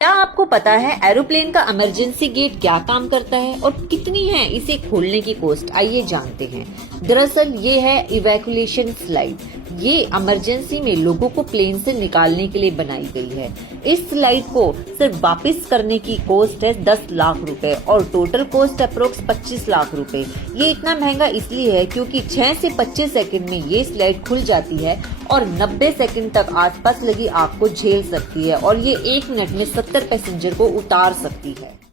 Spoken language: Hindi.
क्या आपको पता है एरोप्लेन का इमरजेंसी गेट क्या काम करता है और कितनी है इसे खोलने की कॉस्ट? आइए जानते हैं। दरअसल ये है इवैक्यूएशन स्लाइड। ये इमरजेंसी में लोगों को प्लेन से निकालने के लिए बनाई गई है। इस स्लाइड को सिर्फ वापस करने की कॉस्ट है 10 लाख रुपए और टोटल कॉस्ट अप्रोक्स 25 लाख रुपए। ये इतना महंगा इसलिए है क्योंकि 6 से 25 सेकंड में ये स्लाइड खुल जाती है और 90 सेकंड तक आसपास लगी आग को झेल सकती है और ये 1 मिनट में 70 पैसेंजर को उतार सकती है।